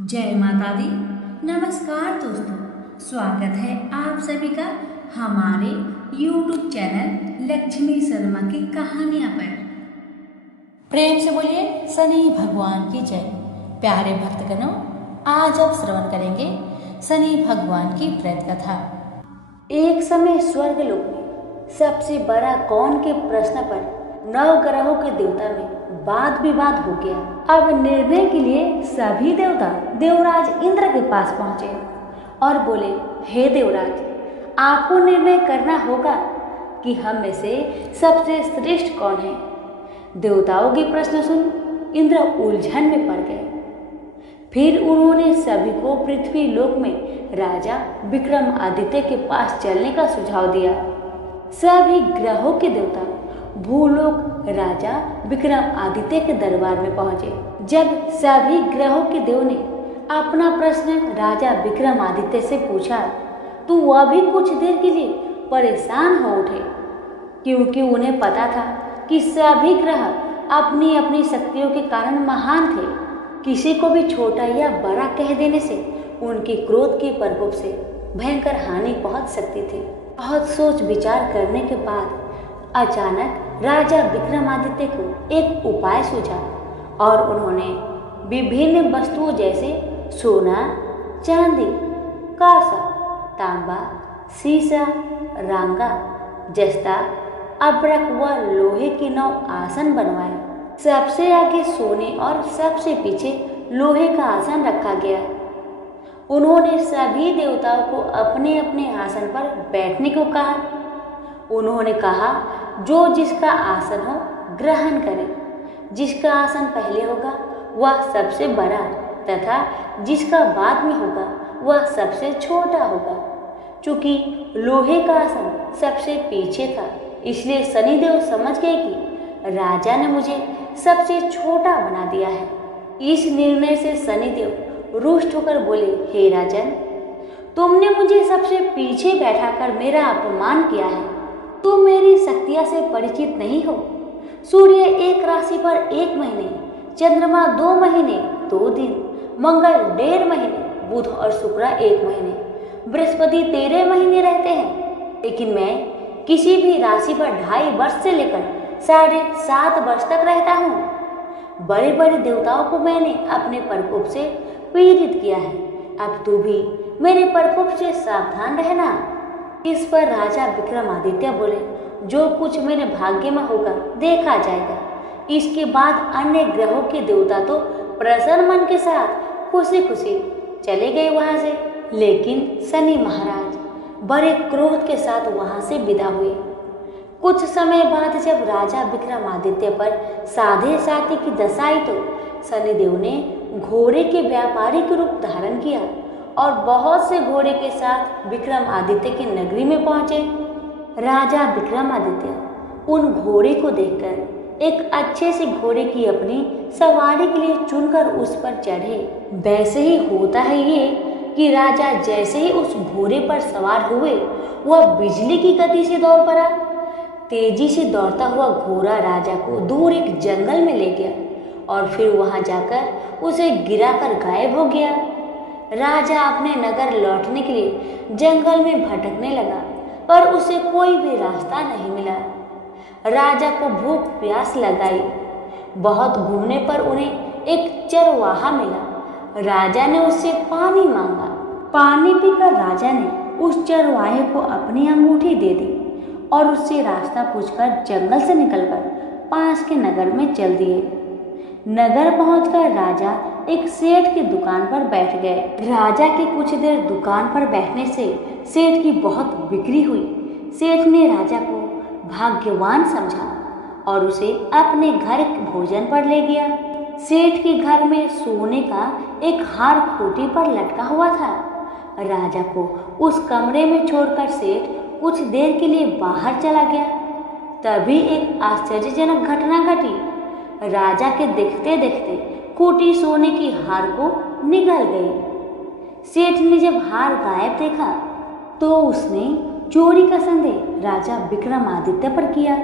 जय माता दी। नमस्कार दोस्तों, स्वागत है आप सभी का हमारे YouTube चैनल लक्ष्मी शर्मा की कहानियाँ पर। प्रेम से बोलिए शनि भगवान की जय। प्यारे भक्तगणों, आज आप श्रवण करेंगे शनि भगवान की प्रेत कथा। एक समय स्वर्गलोक में सबसे बड़ा कौन के प्रश्न पर नवग्रहों के देवता में वाद विवाद हो गया। अब निर्णय के लिए सभी देवता देवराज इंद्र के पास पहुंचे और बोले, हे देवराज, आपको निर्णय करना होगा कि हम में से सबसे श्रेष्ठ कौन है। देवताओं के प्रश्न सुन इंद्र उलझन में पड़ गए। फिर उन्होंने सभी को पृथ्वी लोक में राजा विक्रमादित्य के पास चलने का सुझाव दिया। सभी ग्रहों के देवता भूलोक राजा विक्रमादित्य के दरबार में पहुंचे। जब सभी ग्रहों के देव ने अपना प्रश्न राजा विक्रमादित्य से पूछा तो वह भी कुछ देर के लिए परेशान हो उठे, क्योंकि उन्हें पता था कि सभी ग्रह अपनी अपनी शक्तियों के कारण महान थे। किसी को भी छोटा या बड़ा कह देने से उनके क्रोध के प्रकोप से भयंकर हानि पहुंच सकती थी। बहुत सोच विचार करने के बाद अचानक राजा विक्रमादित्य को एक उपाय सूझा और उन्होंने विभिन्न वस्तुओं जैसे सोना, चांदी, कांसा, तांबा, सीसा, रांगा, जस्ता, अब्रक व लोहे के 9 आसन बनवाए। सबसे आगे सोने और सबसे पीछे लोहे का आसन रखा गया। उन्होंने सभी देवताओं को अपने अपने आसन पर बैठने को कहा। उन्होंने कहा, जो जिसका आसन हो ग्रहण करे। जिसका आसन पहले होगा वह सबसे बड़ा तथा जिसका बाद में होगा वह सबसे छोटा होगा। चूंकि लोहे का आसन सबसे पीछे था, इसलिए शनिदेव समझ गए कि राजा ने मुझे सबसे छोटा बना दिया है। इस निर्णय से शनिदेव रुष्ट होकर बोले, हे राजन, तुमने मुझे सबसे पीछे बैठाकर मेरा अपमान किया है। तुम मेरी शक्तियां से परिचित नहीं हो। सूर्य एक राशि पर 1 महीने, चंद्रमा 2 महीने 2 दिन, मंगल 1.5 महीने, बुध और शुक्र 1 महीने, बृहस्पति 13 महीने रहते हैं। लेकिन मैं किसी भी राशि पर 2.5 वर्ष से लेकर 7.5 वर्ष तक रहता हूँ। बड़े बड़े देवताओं को मैंने अपने प्रकोप से पीड़ित किया है। अब तू भी मेरे प्रकोप से सावधान रहना। इस पर राजा विक्रमादित्य बोले, जो कुछ मेरे भाग्य में होगा देखा जाएगा। इसके बाद अन्य ग्रहों के देवता तो प्रसन्न मन के साथ खुशी खुशी चले गए वहां से। लेकिन शनि महाराज बड़े क्रोध के साथ वहां से विदा हुए। कुछ समय बाद जब राजा विक्रमादित्य पर साधे साथी की दशा आई तो शनिदेव ने घोड़े के व्यापारी के रूप धारण किया और बहुत से घोड़े के साथ विक्रमादित्य की नगरी में पहुंचे। राजा विक्रमादित्य उन घोड़े को देखकर एक अच्छे से घोड़े की अपनी सवारी के लिए चुनकर उस पर चढ़े। वैसे ही होता है ये कि राजा जैसे ही उस घोड़े पर सवार हुए वह बिजली की गति से दौड़ पड़ा। तेजी से दौड़ता हुआ घोड़ा राजा को दूर एक जंगल में ले गया और फिर वहां जाकर उसे गिराकर गायब हो गया। राजा अपने नगर लौटने के लिए जंगल में भटकने लगा, पर उसे कोई भी रास्ता नहीं मिला। राजा को भूख प्यास लगाई। बहुत घूमने पर उन्हें एक चरवाहा मिला। राजा ने उससे पानी मांगा। पानी पीकर राजा ने उस चरवाहे को अपनी अंगूठी दे दी और उससे रास्ता पूछकर जंगल से निकलकर पास के नगर में चल दिए। नगर पहुंचकर राजा एक सेठ की दुकान पर बैठ गए। राजा के कुछ देर दुकान पर बैठने से सेठ की बहुत बिक्री हुई। सेठ ने राजा को भाग्यवान समझा और उसे अपने घर भोजन पर ले गया। सेठ के घर में सोने का एक हार खूंटी पर लटका हुआ था। राजा को उस कमरे में छोड़कर सेठ कुछ देर के लिए बाहर चला गया। तभी एक आश्चर्यजनक घटना घटी। राजा के देखते देखते खूंटी सोने की हार को निगल गई। सेठ ने जब हार गायब देखा तो उसने चोरी का संदेह राजा विक्रमादित्य पर किया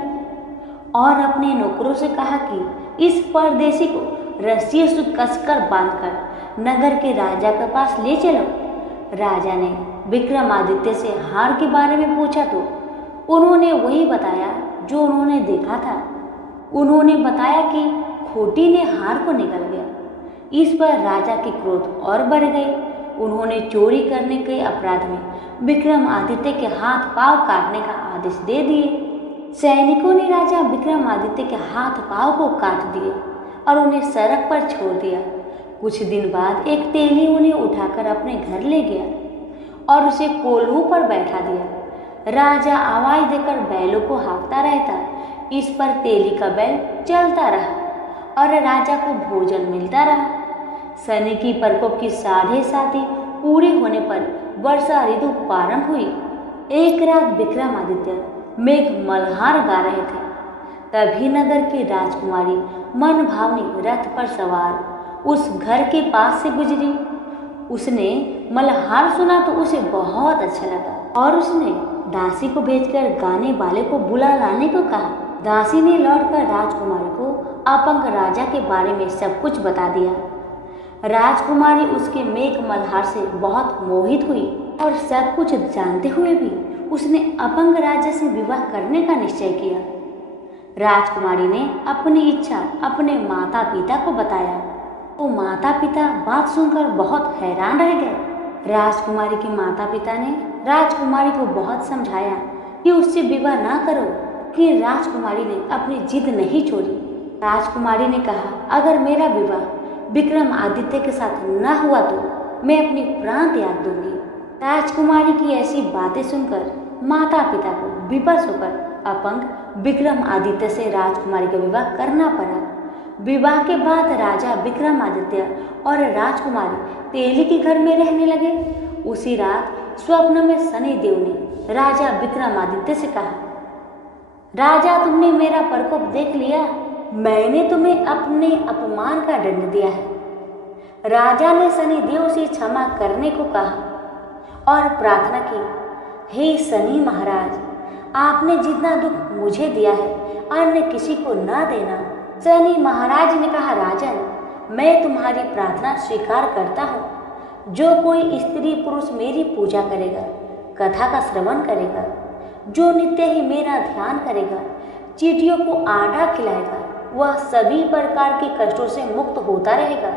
और अपने नौकरों से कहा कि इस परदेशी को रस्सी से कसकर बांधकर नगर के राजा के पास ले चलो। राजा ने विक्रमादित्य से हार के बारे में पूछा तो उन्होंने वही बताया जो उन्होंने देखा था। उन्होंने बताया कि खोटी ने हार को निगल गया। इस पर राजा के क्रोध और बढ़ गए। उन्होंने चोरी करने के अपराध में विक्रमादित्य के हाथ पांव काटने का आदेश दे दिए। सैनिकों ने राजा विक्रमादित्य के हाथ पांव को काट दिए और उन्हें सड़क पर छोड़ दिया। कुछ दिन बाद एक तेली उन्हें उठाकर अपने घर ले गया और उसे कोल्हू पर बैठा दिया। राजा आवाज देकर बैलों को हाँकता रहता। इस पर तेली का बैल चलता रहा और राजा को भोजन मिलता रहा। शनि की प्रकोप की 7.5 पूरे होने पर वर्षा ऋतु प्रारंभ हुई। एक रात विक्रमादित्य मेघ मल्हार गा रहे थे। तभी नगर की राजकुमारी मन भावनी रथ पर सवार उस घर के पास से गुजरी। उसने मल्हार सुना तो उसे बहुत अच्छा लगा और उसने दासी को भेजकर गाने वाले को बुला लाने को कहा। दासी ने लौटकर राजकुमारी को अपंग राजा के बारे में सब कुछ बता दिया। राजकुमारी उसके मेघ मल्हार से बहुत मोहित हुई और सब कुछ जानते हुए भी उसने अपंग राजा से विवाह करने का निश्चय किया। राजकुमारी ने अपनी इच्छा अपने माता पिता को बताया। तो माता पिता बात सुनकर बहुत हैरान रह गए। राजकुमारी के माता पिता ने राजकुमारी को बहुत समझाया कि उससे विवाह ना करो, कि राजकुमारी ने अपनी जिद नहीं छोड़ी। राजकुमारी ने कहा, अगर मेरा विवाह विक्रमादित्य के साथ न हुआ तो मैं अपनी प्राण त्याग दूंगी। राजकुमारी की ऐसी बातें सुनकर माता पिता को विवश होकर अपंग विक्रमादित्य से राजकुमारी का विवाह करना पड़ा। विवाह के बाद राजा विक्रमादित्य और राजकुमारी तेली के घर में रहने लगे। उसी रात स्वप्न में शनिदेव ने राजा विक्रमादित्य से कहा, राजा तुमने मेरा प्रकोप देख लिया, मैंने तुम्हें अपने अपमान का दंड दिया है। राजा ने शनिदेव से क्षमा करने को कहा और प्रार्थना की, हे शनि महाराज, आपने जितना दुख मुझे दिया है अन्य किसी को न देना। शनि महाराज ने कहा, राजन, मैं तुम्हारी प्रार्थना स्वीकार करता हूँ। जो कोई स्त्री पुरुष मेरी पूजा करेगा, कथा का श्रवण करेगा, जो नित्य ही मेरा ध्यान करेगा, चींटियों को आटा खिलाएगा, वह सभी प्रकार के कष्टों से मुक्त होता रहेगा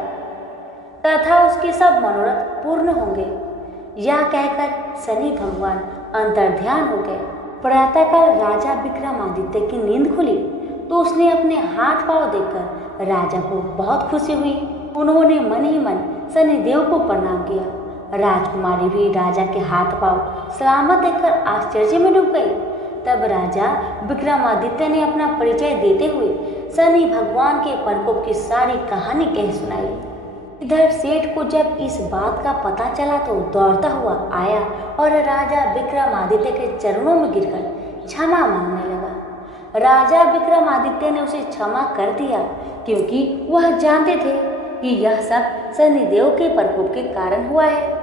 तथा उसके सब मनोरथ पूर्ण होंगे। यह कहकर शनि भगवान अंतर्ध्यान हो गए। प्रातःकाल राजा विक्रमादित्य की नींद खुली तो उसने अपने हाथ पांव देखकर राजा को बहुत खुशी हुई। उन्होंने मन ही मन शनिदेव को प्रणाम किया। राजकुमारी भी राजा के हाथ पांव सलामत देखकर आश्चर्य में डूब गई। तब राजा विक्रमादित्य ने अपना परिचय देते हुए शनि भगवान के प्रकोप की सारी कहानी कह सुनाई। इधर सेठ को जब इस बात का पता चला तो दौड़ता हुआ आया और राजा विक्रमादित्य के चरणों में गिरकर क्षमा मांगने लगा। राजा विक्रमादित्य ने उसे क्षमा कर दिया क्योंकि वह जानते थे कि यह सब शनिदेव के प्रकोप के कारण हुआ है।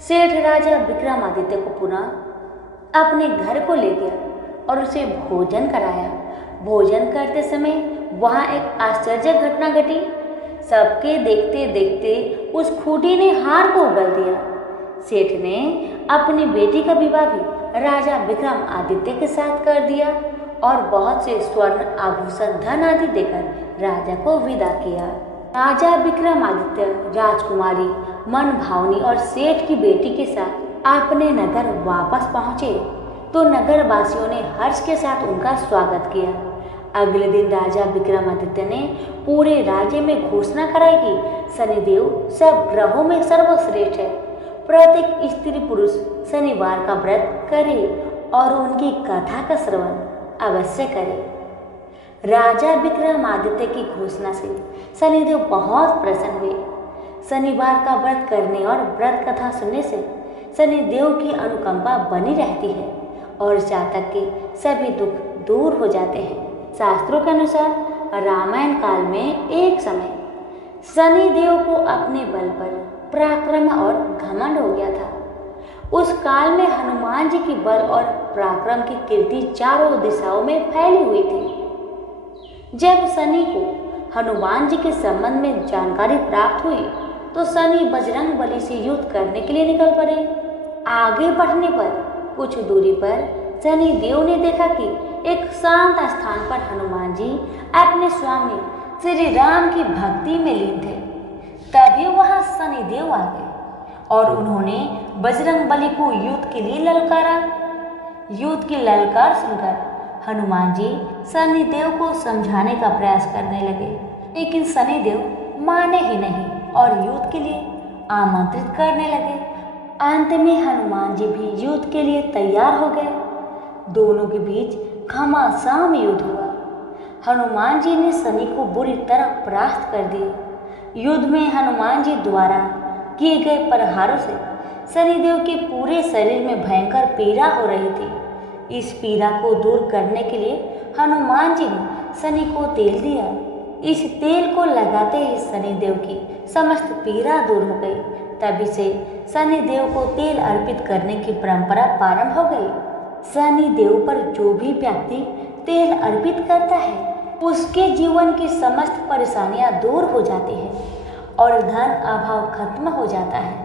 सेठ राजा विक्रमादित्य को पुनः अपने घर को ले गया और उसे भोजन कराया। भोजन करते समय वहां एक आश्चर्य घटना घटी। सबके देखते देखते उस खूंटी ने हार को उगल दिया। सेठ ने अपनी बेटी का विवाह भी राजा विक्रमादित्य के साथ कर दिया और बहुत से स्वर्ण आभूषण धन आदि देकर राजा को विदा किया। राजा विक्रमादित्य राजकुमारी मन भावनी और सेठ की बेटी के साथ अपने नगर वापस पहुंचे तो नगर वासियों ने हर्ष के साथ उनका स्वागत किया। अगले दिन राजा विक्रमादित्य ने पूरे राज्य में घोषणा कराई कि शनिदेव सब ग्रहों में सर्वश्रेष्ठ है। प्रत्येक स्त्री पुरुष शनिवार का व्रत करे और उनकी कथा का श्रवण अवश्य करे। राजा विक्रमादित्य की घोषणा से शनिदेव बहुत प्रसन्न हुए। शनिवार का व्रत करने और व्रत कथा सुनने से शनिदेव की अनुकंपा बनी रहती है और जातक के सभी दुख दूर हो जाते हैं। शास्त्रों के अनुसार रामायण काल में एक समय शनिदेव को अपने बल पर पराक्रम और घमंड हो गया था। उस काल में हनुमान जी की बल और पराक्रम की कीर्ति चारों दिशाओं में फैली हुई थी। जब शनि को हनुमान जी के संबंध में जानकारी प्राप्त हुई तो शनि बजरंग बली से युद्ध करने के लिए निकल पड़े। आगे बढ़ने पर कुछ दूरी पर शनि देव ने देखा कि एक शांत स्थान पर हनुमान जी अपने स्वामी श्री राम की भक्ति में लीन थे। तभी वहां शनि देव आ गए और उन्होंने बजरंग बली को युद्ध के लिए ललकारा। युद्ध की ललकार सुनकर हनुमान जी शनि देव को समझाने का प्रयास करने लगे, लेकिन शनि देव माने ही नहीं और युद्ध के लिए आमंत्रित करने लगे। अंत में हनुमान जी भी युद्ध के लिए तैयार हो गए। दोनों के बीच घमासान युद्ध हुआ। हनुमान जी ने शनि को बुरी तरह परास्त कर दिया। युद्ध में हनुमान जी द्वारा किए गए प्रहारों से शनिदेव के पूरे शरीर में भयंकर पीड़ा हो रही थी। इस पीड़ा को दूर करने के लिए हनुमान जी ने शनि को तेल दिया। इस तेल को लगाते ही शनिदेव की समस्त पीड़ा दूर हो गई। तभी से शनिदेव को तेल अर्पित करने की परंपरा प्रारंभ हो गई। शनिदेव पर जो भी व्यक्ति तेल अर्पित करता है उसके जीवन की समस्त परेशानियां दूर हो जाती हैं और धन अभाव खत्म हो जाता है।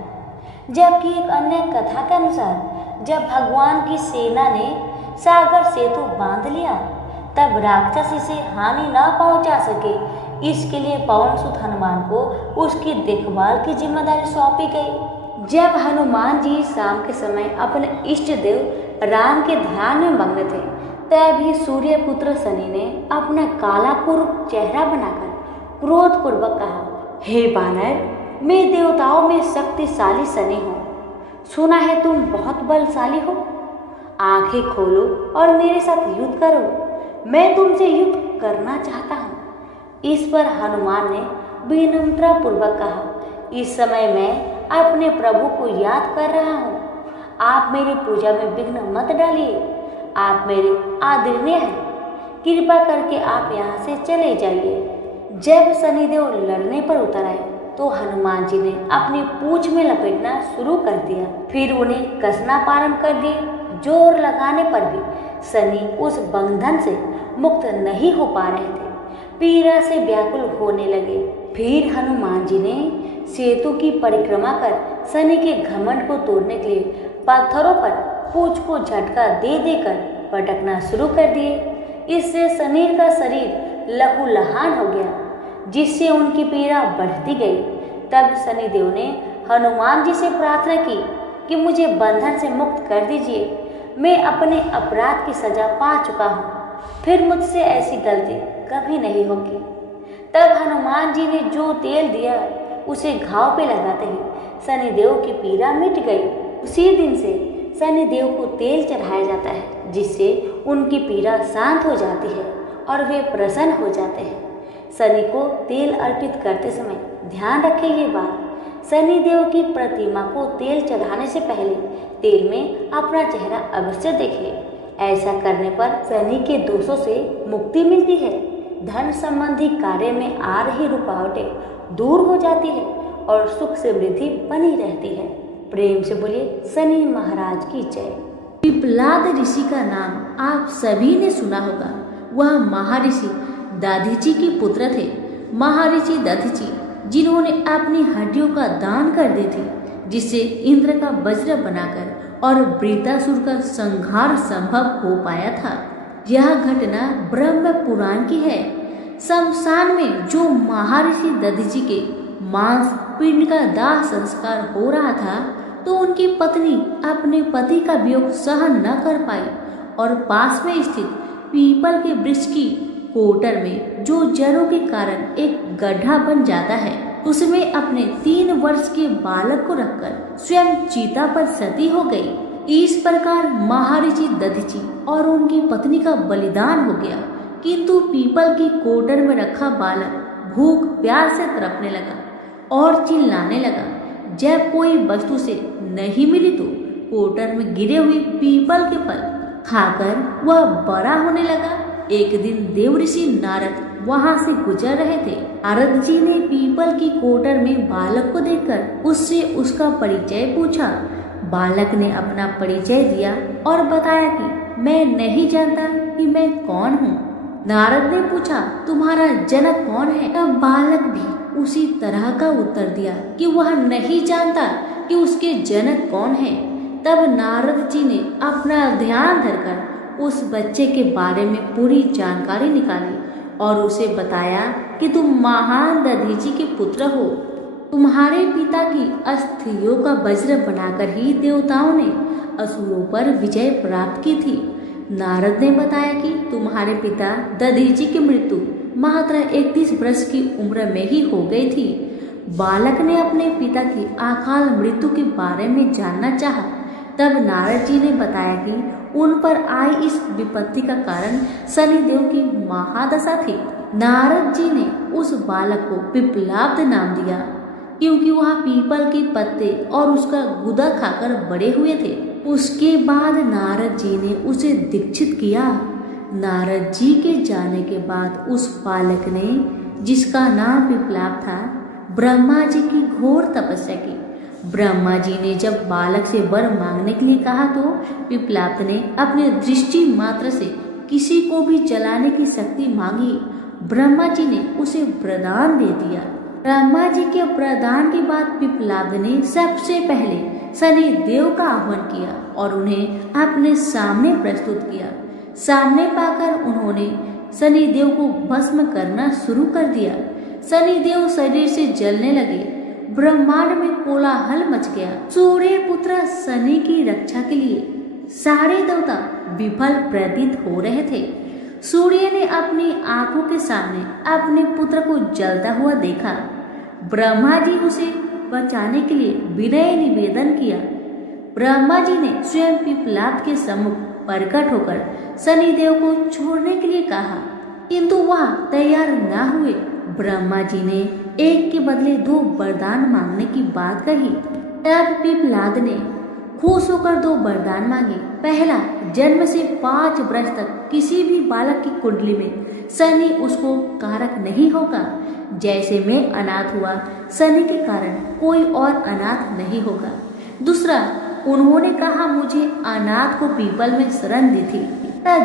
जबकि एक अन्य कथा के अनुसार जब भगवान की सेना ने सागर सेतु बांध लिया तब राक्षस इसे हानि न पहुंचा सके, इसके लिए पवन सुत हनुमान को उसकी देखभाल की जिम्मेदारी सौंपी गई। जब हनुमान जी शाम के समय अपने इष्ट देव राम के ध्यान में मग्न थे तभी सूर्य पुत्र शनि ने अपना काला कुरूप चेहरा बनाकर क्रोधपूर्वक कहा, हे बानर, मैं देवताओं में शक्तिशाली शनि हूँ। सुना है तुम बहुत बलशाली हो। आंखें खोलो और मेरे साथ युद्ध करो। मैं तुमसे युद्ध करना चाहता हूँ। इस पर हनुमान ने विनम्रता पूर्वक कहा, इस समय मैं अपने प्रभु को याद कर रहा हूँ। आप मेरी पूजा में विघ्न मत डालिए। आप मेरे आदरणीय हैं। कृपा करके आप यहाँ से चले जाइए। जब शनिदेव लड़ने पर उतर आए तो हनुमान जी ने अपनी पूंछ में लपेटना शुरू कर दिया। फिर उन्हें कसना प्रारंभ कर दिए। जोर लगाने पर भी शनि उस बंधन से मुक्त नहीं हो पा रहे थे। पीड़ा से व्याकुल होने लगे। फिर हनुमान जी ने सेतु की परिक्रमा कर शनि के घमंड को तोड़ने के लिए पत्थरों पर पूंछ को झटका दे देकर पटकना शुरू कर दिए। इससे शनि का शरीर लहूलुहान हो गया, जिससे उनकी पीड़ा बढ़ती गई। तब शनिदेव ने हनुमान जी से प्रार्थना की कि मुझे बंधन से मुक्त कर दीजिए। मैं अपने अपराध की सजा पा चुका हूँ। फिर मुझसे ऐसी गलती कभी नहीं होगी। तब हनुमान जी ने जो तेल दिया उसे घाव पे लगाते ही शनिदेव की पीड़ा मिट गई। उसी दिन से शनिदेव को तेल चढ़ाया जाता है, जिससे उनकी पीड़ा शांत हो जाती है और वे प्रसन्न हो जाते हैं। शनि को तेल अर्पित करते समय ध्यान रखें ये बात, शनिदेव की प्रतिमा को तेल चढ़ाने से पहले तेल में अपना चेहरा अवश्य देखें। ऐसा करने पर शनि के दोषों से मुक्ति मिलती है। धन संबंधी कार्य में आ रही रुकावटें दूर हो जाती है और सुख समृद्धि बनी रहती है। प्रेम से बोलिए शनि महाराज की जय। पिप्पलाद ऋषि का नाम आप सभी ने सुना होगा। वह महर्षि दधीचि के पुत्र थे। महर्षि दधीचि जिन्होंने अपनी हड्डियों का दान कर दी थी, जिससे इंद्र का वज्र बनाकर और वृत्तासुर का संहार संभव हो पाया था। यह घटना ब्रह्म पुराण की है। शमशान में जो महर्षि दधीचि के मांस पिंड का दाह संस्कार हो रहा था तो उनकी पत्नी अपने पति का वियोग सहन न कर पाई और पास में स्थित पीपल के वृक्ष की कोटर में जो जड़ों के कारण एक गड्ढा बन जाता है उसमें अपने 3 वर्ष के बालक को रखकर स्वयं चीता पर सती हो गई। इस प्रकार महर्षि दधीचि और उनकी पत्नी का बलिदान हो गया, किंतु पीपल की कोटर में रखा बालक भूख प्यास से तड़पने लगा और चिल्लाने लगा। जब कोई वस्तु से नहीं मिली तो कोटर में गिरे हुए पीपल के फल खाकर वह बड़ा होने लगा। एक दिन देवऋषि नारद वहां से गुजर रहे थे। नारद जी ने पीपल की कोटर में बालक को देखकर उससे उसका परिचय पूछा। बालक ने अपना परिचय दिया और बताया कि मैं नहीं जानता कि मैं कौन हूँ। नारद ने पूछा, तुम्हारा जनक कौन है? तब बालक भी उसी तरह का उत्तर दिया कि वह नहीं जानता कि उसके जनक कौन है। तब नारद जी ने अपना ध्यान धरकर उस बच्चे के बारे में पूरी जानकारी निकाली और उसे बताया कि तुम महान दधीचि के पुत्र हो। तुम्हारे पिता की अस्थियों का वज्र बनाकर ही देवताओं ने असुरों पर विजय प्राप्त की थी। नारद ने बताया कि तुम्हारे पिता दधीचि की मृत्यु मात्र 31 वर्ष की उम्र में ही हो गई थी। बालक ने अपने पिता की अकाल मृत्यु के बारे में जानना चाहा। तब नारद जी ने बताया कि उन पर आई इस विपत्ति का कारण शनिदेव की महादशा थी। नारद जी ने उस बालक को पिप्पलाद नाम दिया क्योंकि वह पीपल के पत्ते और उसका गुदा खाकर बड़े हुए थे। उसके बाद नारद जी ने उसे दीक्षित किया। नारद जी के जाने के बाद उस बालक ने, जिसका नाम पिप्पलाद था, ब्रह्मा जी की घोर तपस्या की। ब्रह्मा जी ने जब बालक से वर मांगने के लिए कहा तो पिप्पलाद ने अपने दृष्टि मात्र से किसी को भी जलाने की शक्ति मांगी। ब्रह्मा जी ने उसे वरदान दे दिया। ब्रह्मा जी के वरदान के बाद पिप्पलाद ने सबसे पहले शनि देव का आह्वान किया और उन्हें अपने सामने प्रस्तुत किया। सामने पाकर उन्होंने शनि देव को भस्म करना शुरू कर दिया। शनि देव शरीर से जलने लगे। ब्रह्मांड में कोलाहल मच गया। सूर्य पुत्र शनि की रक्षा के लिए सारे देवता विफल प्रतीत हो रहे थे। सूर्य ने अपनी आंखों के सामने अपने पुत्र को जलता हुआ देखा। ब्रह्मा जी उसे बचाने के लिए विनय निवेदन किया। ब्रह्मा जी ने स्वयं पिप्पलाद के सम्मुख प्रकट होकर शनिदेव को छोड़ने के लिए कहा, किंतु वह तैयार न हुए। ब्रह्मा जी ने एक के बदले 2 वरदान मांगने की बात कही। तब पिप्पलाद ने खुश होकर 2 वरदान मांगे। पहला, जन्म से 5 वर्ष तक किसी भी बालक की कुंडली में शनि उसको कारक नहीं होगा। जैसे मैं अनाथ हुआ, शनि के कारण कोई और अनाथ नहीं होगा। दूसरा, उन्होंने कहा मुझे अनाथ को पीपल में शरण दी थी।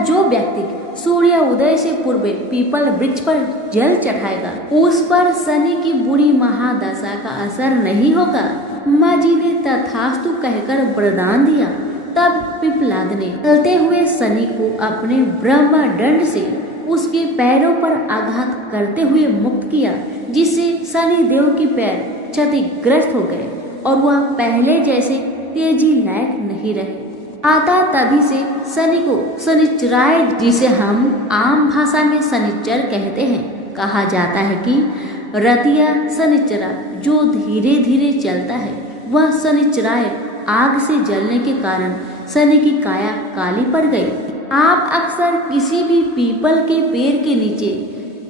जो व्यक्ति सूर्य उदय से पूर्व पीपल वृक्ष पर जल चढ़ाएगा उस पर शनि की बुरी महादशा का असर नहीं होगा। माँ जी ने तथास्तु कहकर वरदान दिया। तब पिप्पलाद ने चलते हुए शनि को अपने ब्रह्मदंड से उसके पैरों पर आघात करते हुए मुक्त किया, जिससे शनि देव के पैर क्षतिग्रस्त हो गए और वह पहले जैसे तेजी लायक नहीं रहे। आता तभी से शनि को शनिचराय, जिसे हम आम भाषा में शनिचर कहते हैं, कहा जाता है कि रतिया शनिचरा जो धीरे धीरे चलता है, वह शनिचराय आग से जलने के कारण शनि की काया काली पड़ गई। आप अक्सर किसी भी पीपल के पेड़ के नीचे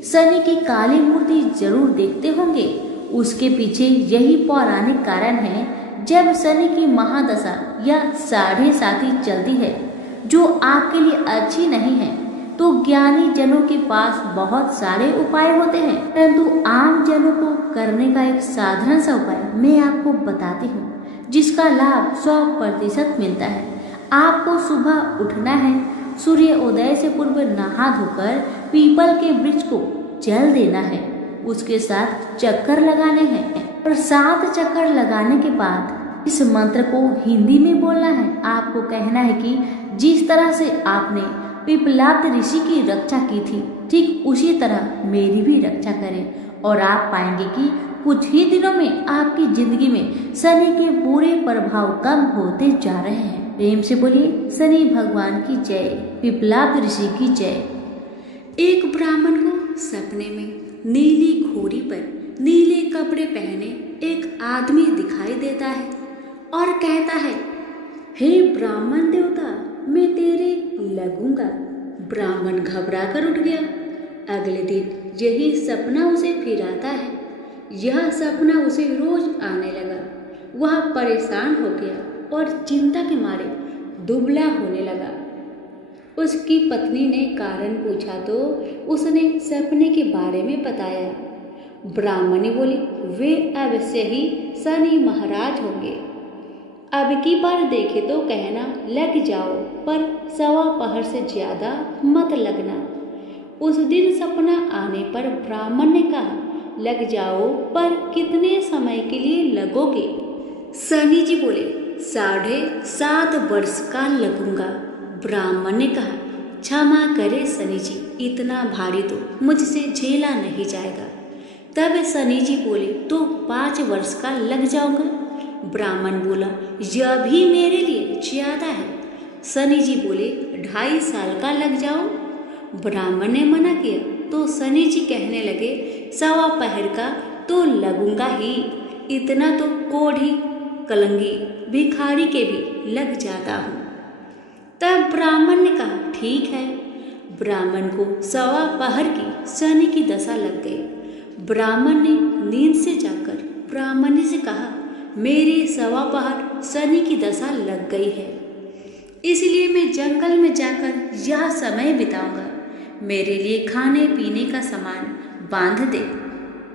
शनि की काली मूर्ति जरूर देखते होंगे। उसके पीछे यही पौराणिक कारण है। जब शनि की महादशा या साढ़े साथी चलती है जो आपके लिए अच्छी नहीं है, तो ज्ञानी जनों के पास बहुत सारे उपाय होते हैं, परंतु आम जनों को करने का एक साधारण सा उपाय मैं आपको बताती हूँ, जिसका लाभ 100% मिलता है। आपको सुबह उठना है, सूर्य उदय से पूर्व नहा धोकर पीपल के वृक्ष को जल देना है, उसके साथ चक्कर लगाने हैं और 7 चक्कर लगाने के बाद इस मंत्र को हिंदी में बोलना है। आपको कहना है कि जिस तरह से आपने पिप्पलाद ऋषि की रक्षा की थी, ठीक उसी तरह मेरी भी रक्षा करें और आप पाएंगे कि कुछ ही दिनों में आपकी जिंदगी में शनि के बुरे प्रभाव कम होते जा रहे हैं। प्रेम से बोलिए शनि भगवान की जय, पिप्पलाद ऋषि की जय। एक ब्राह्मण को सपने में नीली घोड़ी पर नीले कपड़े पहने एक आदमी दिखाई देता है और कहता है, हे ब्राह्मण देवता, मैं तेरे लगूंगा। ब्राह्मण घबरा कर उठ गया। अगले दिन यही सपना उसे फिर आता है। यह सपना उसे रोज आने लगा। वह परेशान हो गया और चिंता के मारे दुबला होने लगा। उसकी पत्नी ने कारण पूछा तो उसने सपने के बारे में बताया। ब्राह्मणी बोली, वे अवश्य ही शनि महाराज होंगे। अब की बार देखे तो कहना लग जाओ, पर 1.25 पहर से ज्यादा मत लगना। उस दिन सपना आने पर ब्राह्मण ने कहा, लग जाओ, पर कितने समय के लिए लगोगे? शनि जी बोले, 7.5 वर्ष का लगूंगा। ब्राह्मण ने कहा, क्षमा करे शनि जी, इतना भारी तो मुझसे झेला नहीं जाएगा। तब शनि जी बोले, तो 5 वर्ष का लग जाऊंगा। ब्राह्मण बोला, यह भी मेरे लिए ज्यादा है। शनि जी बोले, 2.5 साल का लग जाओ। ब्राह्मण ने मना किया तो शनि जी कहने लगे, 1.25 पहर का तो लगूंगा ही, इतना तो कोढ़ी कलंगी भिखारी के भी लग जाता हूँ। तब ब्राह्मण ने कहा, ठीक है। ब्राह्मण को 1.25 पहर की शनि की दशा लग गई। ब्राह्मण ने नींद से जाकर ब्राह्मणी से कहा, मेरी 1.25 पहर शनि की दशा लग गई है, इसलिए मैं जंगल में जाकर यह समय बिताऊंगा। मेरे लिए खाने पीने का सामान बांध दे।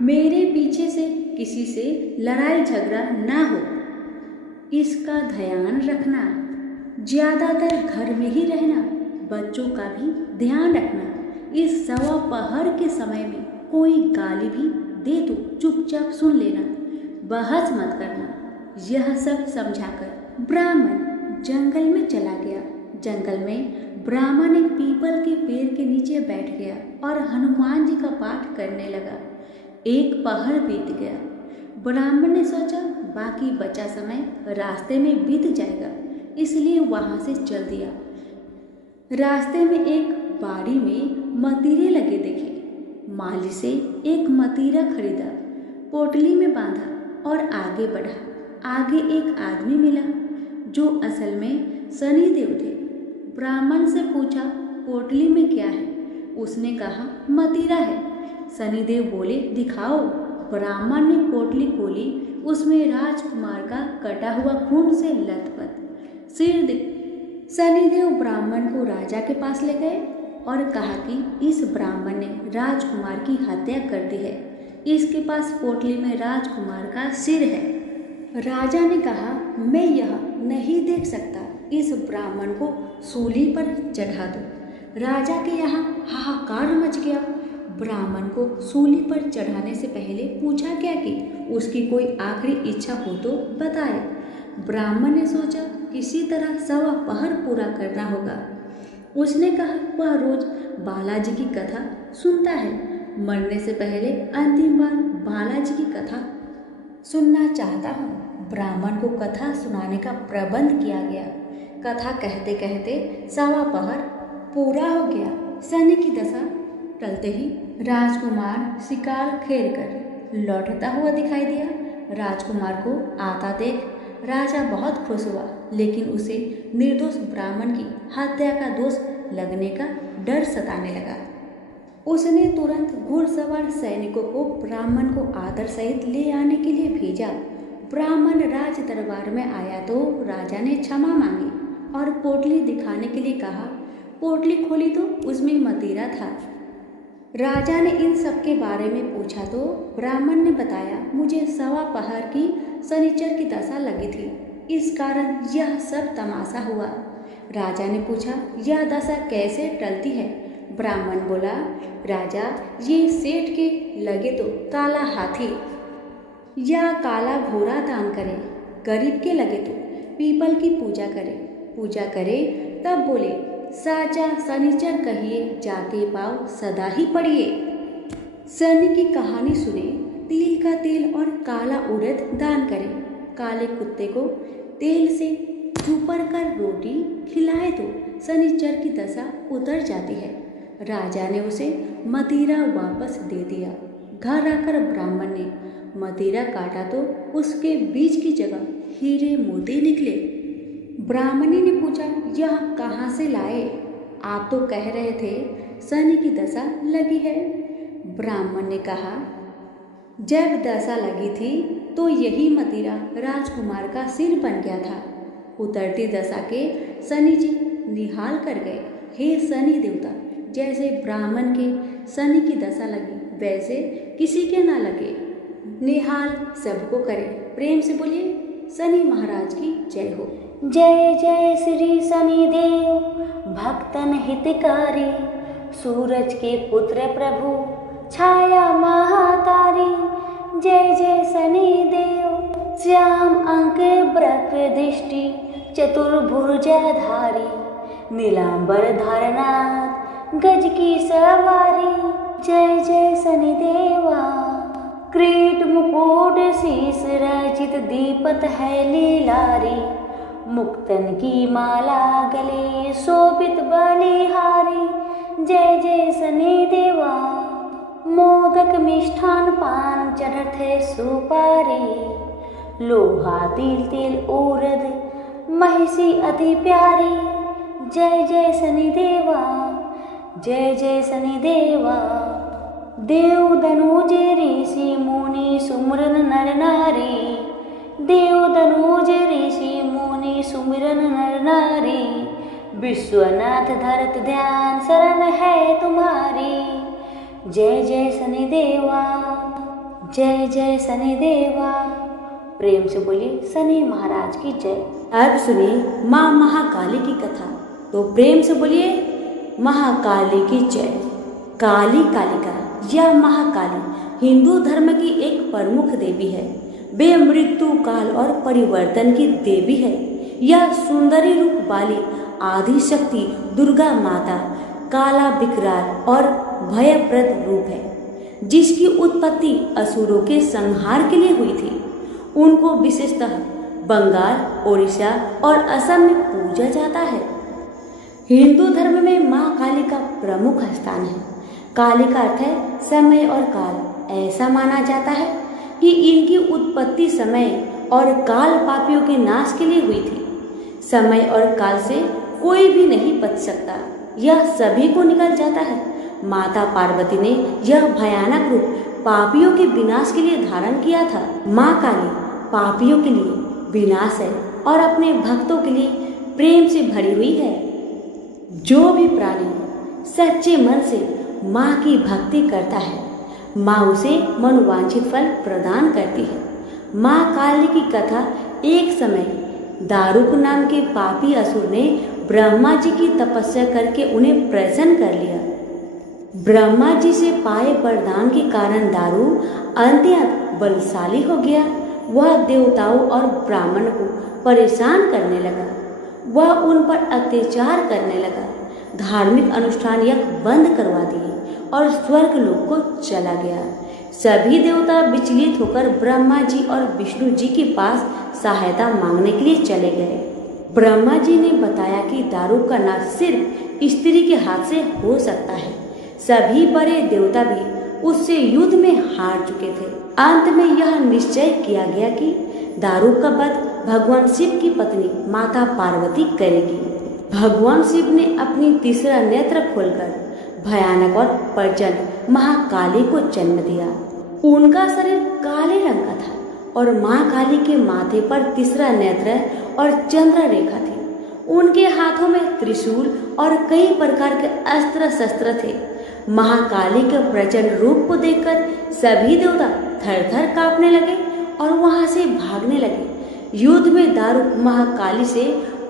मेरे पीछे से किसी से लड़ाई झगड़ा ना हो, इसका ध्यान रखना। ज्यादातर घर में ही रहना, बच्चों का भी ध्यान रखना। इस 1.25 पहर के समय में कोई गाली भी दे तो चुपचाप सुन लेना, बहस मत करना। यह सब समझाकर ब्राह्मण जंगल में चला गया। जंगल में ब्राह्मण एक पीपल के पेड़ के नीचे बैठ गया और हनुमान जी का पाठ करने लगा। 1 पहर बीत गया। ब्राह्मण ने सोचा, बाकी बचा समय रास्ते में बीत जाएगा, इसलिए वहां से चल दिया। रास्ते में एक बाड़ी में मतीरे लगे देखे। माली से एक मतीरा खरीदा, पोटली में बांधा और आगे बढ़ा। आगे एक आदमी मिला जो असल में शनि देव थे। ब्राह्मण से पूछा, पोटली में क्या है? उसने कहा, मतीरा है। शनिदेव बोले, दिखाओ। ब्राह्मण ने पोटली खोली। उसमें राजकुमार का कटा हुआ खून से लथपथ सिर दिख। शनिदेव ब्राह्मण को राजा के पास ले गए और कहा कि इस ब्राह्मण ने राजकुमार की हत्या कर दी है, इसके पास पोटली में राजकुमार का सिर है। राजा ने कहा, मैं यह नहीं देख सकता, इस ब्राह्मण को सूली पर चढ़ा दो। राजा के यहाँ हाहाकार मच गया। ब्राह्मण को सूली पर चढ़ाने से पहले पूछा क्या कि उसकी कोई आखिरी इच्छा हो तो बताए। ब्राह्मण ने सोचा, किसी तरह 1.25 पहर पूरा करना होगा। उसने कहा, वह रोज बालाजी की कथा सुनता है, मरने से पहले अंतिम बार बालाजी की कथा सुनना चाहता हूँ। ब्राह्मण को कथा सुनाने का प्रबंध किया गया। कथा कहते कहते 1.25 पहर पूरा हो गया। शनि की दशा टलते ही राजकुमार शिकार खेल कर लौटता हुआ दिखाई दिया। राजकुमार को आता देख राजा बहुत खुश हुआ, लेकिन उसे निर्दोष ब्राह्मण की हत्या का दोष लगने का डर सताने लगा। उसने तुरंत घुड़सवार सैनिकों को ब्राह्मण को आदर सहित ले आने के लिए भेजा। ब्राह्मण राज दरबार में आया तो राजा ने क्षमा मांगी और पोटली दिखाने के लिए कहा। पोटली खोली तो उसमें मतीरा था। राजा ने इन सब के बारे में पूछा तो ब्राह्मण ने बताया, मुझे 1.25 पहर की शनिचर की दशा लगी थी, इस कारण यह सब तमाशा हुआ। राजा ने पूछा, यह दशा कैसे टलती है? ब्राह्मण बोला, राजा, ये सेठ के लगे तो काला हाथी या काला घोड़ा दान करे, गरीब के लगे तो पीपल की पूजा करे। तब बोले, साचा शनिचर कहिए, जाके पाव सदा ही पढ़िए। शनि की कहानी सुने, तिल का तेल और काला उड़द दान करे, काले कुत्ते को तेल से चूपर कर रोटी खिलाए तो शनिचर की दशा उतर जाती है। राजा ने उसे मतीरा वापस दे दिया। घर आकर ब्राह्मण ने मतीरा काटा तो उसके बीज की जगह हीरे मोती निकले। ब्राह्मणी ने पूछा, यह कहाँ से लाए? आप तो कह रहे थे शनि की दशा लगी है। ब्राह्मण ने कहा, जब दशा लगी थी तो यही मतीरा राजकुमार का सिर बन गया था। उतरती दशा के शनि जी निहाल कर गए। हे शनि देवता, जैसे ब्राह्मण के शनि की दशा लगी वैसे किसी के ना लगे, निहाल सबको करे। प्रेम से बोलिए, शनि महाराज की जय हो। जय जय श्री शनिदेव, भक्तन हितकारी, सूरज के पुत्र प्रभु, छाया महातारी, जय जय शनिदेव। श्याम अंक वक्र दृष्टि, चतुर्भुजाधारी, नीलांबर धारनाथ, गज की सवारी, जय जय शनिदेवा। क्रीट मुकुट शीस रचित, दीपत है लीलारी, मुक्तन की माला गले शोभित बलिहारी, जय जय शनिदेवा। मोदक मिष्ठान पान चढ़त है सुपारी, लोहा तिल तिल उरद महिषी अति प्यारी, जय जय शनिदेवा, जय जय शनिदेवा। देव धनुज ऋषि मुनि सुमरन नर नारी, देव धनुज ऋषि मुनि सुमिरन नर नारी, विश्वनाथ धरत ध्यान शरण है तुम्हारी, जय जय शनिदेवा, जय जय शनिदेवा। प्रेम से बोलिए शनि महाराज की जय। अब सुनिए माँ महाकाली की कथा, तो प्रेम से बोलिए महाकाली की जय। काली कालिका या महाकाली हिंदू धर्म की एक प्रमुख देवी है। वे मृत्यु काल और परिवर्तन की देवी है। यह सुंदरी रूप वाली आदि शक्ति दुर्गा माता काला विकराल और भयप्रद रूप है, जिसकी उत्पत्ति असुरों के संहार के लिए हुई थी। उनको विशेषतः बंगाल, ओडिशा और असम में पूजा जाता है। हिंदू धर्म में माँ काली का प्रमुख स्थान है। काली का अर्थ है समय और काल। ऐसा माना जाता है कि इनकी उत्पत्ति समय और काल पापियों के नाश के लिए हुई थी। समय और काल से कोई भी नहीं बच सकता, यह सभी को निकल जाता है। माता पार्वती ने यह भयानक रूप पापियों के विनाश के लिए धारण किया था। माँ काली पापियों के लिए विनाश है और अपने भक्तों के लिए प्रेम से भरी हुई है। जो भी प्राणी सच्चे मन से माँ की भक्ति करता है, माँ उसे मनोवांछित फल प्रदान करती है। माँ काली की कथा एक समय दारुक नाम के पापी असुर ने ब्रह्मा जी की तपस्या करके उन्हें प्रसन्न कर लिया। ब्रह्मा जी से पाए वरदान के कारण दारू अत्यंत बलशाली हो गया। वह देवताओं और ब्राह्मण को परेशान करने लगा। वह उन पर अत्याचार करने लगा। धार्मिक अनुष्ठान यह बंद करवा दिए और स्वर्ग लोक को चला गया। सभी देवता विचलित होकर ब्रह्मा जी और विष्णु जी के पास सहायता मांगने के लिए चले गए। ब्रह्मा जी ने बताया कि दारू का नाश सिर्फ स्त्री के हाथ से हो सकता है। सभी बड़े देवता भी उससे युद्ध में हार चुके थे। अंत में यह निश्चय किया गया कि दारू का वध भगवान शिव की पत्नी माता पार्वती करेगी। भगवान शिव ने अपनी तीसरा नेत्र खोलकर भयानक और प्रचंड महाकाली को जन्म दिया। उनका शरीर काले रंग का था और माँ काली के माथे पर तीसरा नेत्र और चंद्र रेखा थी। उनके हाथों में त्रिशूल और कई प्रकार के अस्त्र शस्त्र थे। महाकाली के प्रचंड रूप को देखकर सभी देवता थर थर कांपने लगे और वहां से भागने लगे। युद्ध में दारू महाकाली से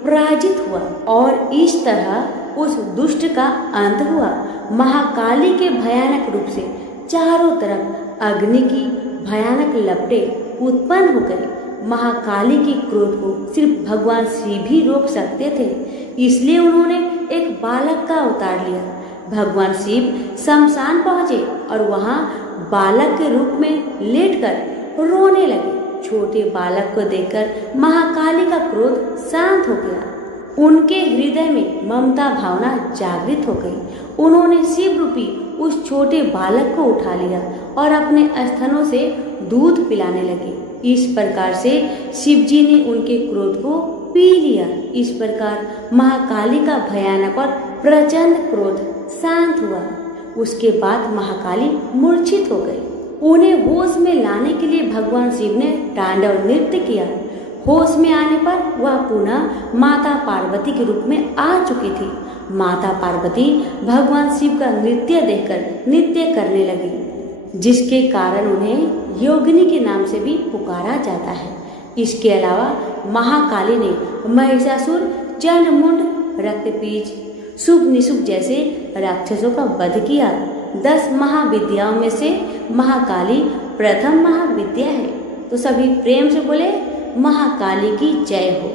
पराजित हुआ और इस तरह उस दुष्ट का अंत हुआ। महाकाली के भयानक रूप से चारों तरफ अग्नि की भयानक लपटें उत्पन्न हो गई। महाकाली के क्रोध को सिर्फ भगवान शिव ही रोक सकते थे, इसलिए उन्होंने एक बालक का अवतार लिया। भगवान शिव शमशान पहुंचे और वहां बालक के रूप में लेटकर रोने लगे। छोटे बालक को देखकर महाकाली का क्रोध शांत हो गया। उनके हृदय में ममता भावना जागृत हो गई। उन्होंने शिव रूपी उस छोटे बालक को उठा लिया और अपने स्तनों से दूध पिलाने लगे। इस प्रकार से शिव जी ने उनके क्रोध को पी लिया। इस प्रकार महाकाली का भयानक और प्रचंड क्रोध शांत हुआ। उसके बाद महाकाली मूर्छित हो गई। उन्हें होश में लाने के लिए भगवान शिव ने तांडव नृत्य किया। होश में आने पर वह पुनः माता पार्वती के रूप में आ चुकी थी। माता पार्वती भगवान शिव का नृत्य देखकर नृत्य करने लगी, जिसके कारण उन्हें योगिनी के नाम से भी पुकारा जाता है। इसके अलावा महाकाली ने महिषासुर, चंडमुंड, रक्तपीच, शुभ निशुभ जैसे राक्षसों का वध किया। 10 महाविद्याओं में से महाकाली प्रथम महाविद्या है। तो सभी प्रेम से बोले महाकाली की जय हो।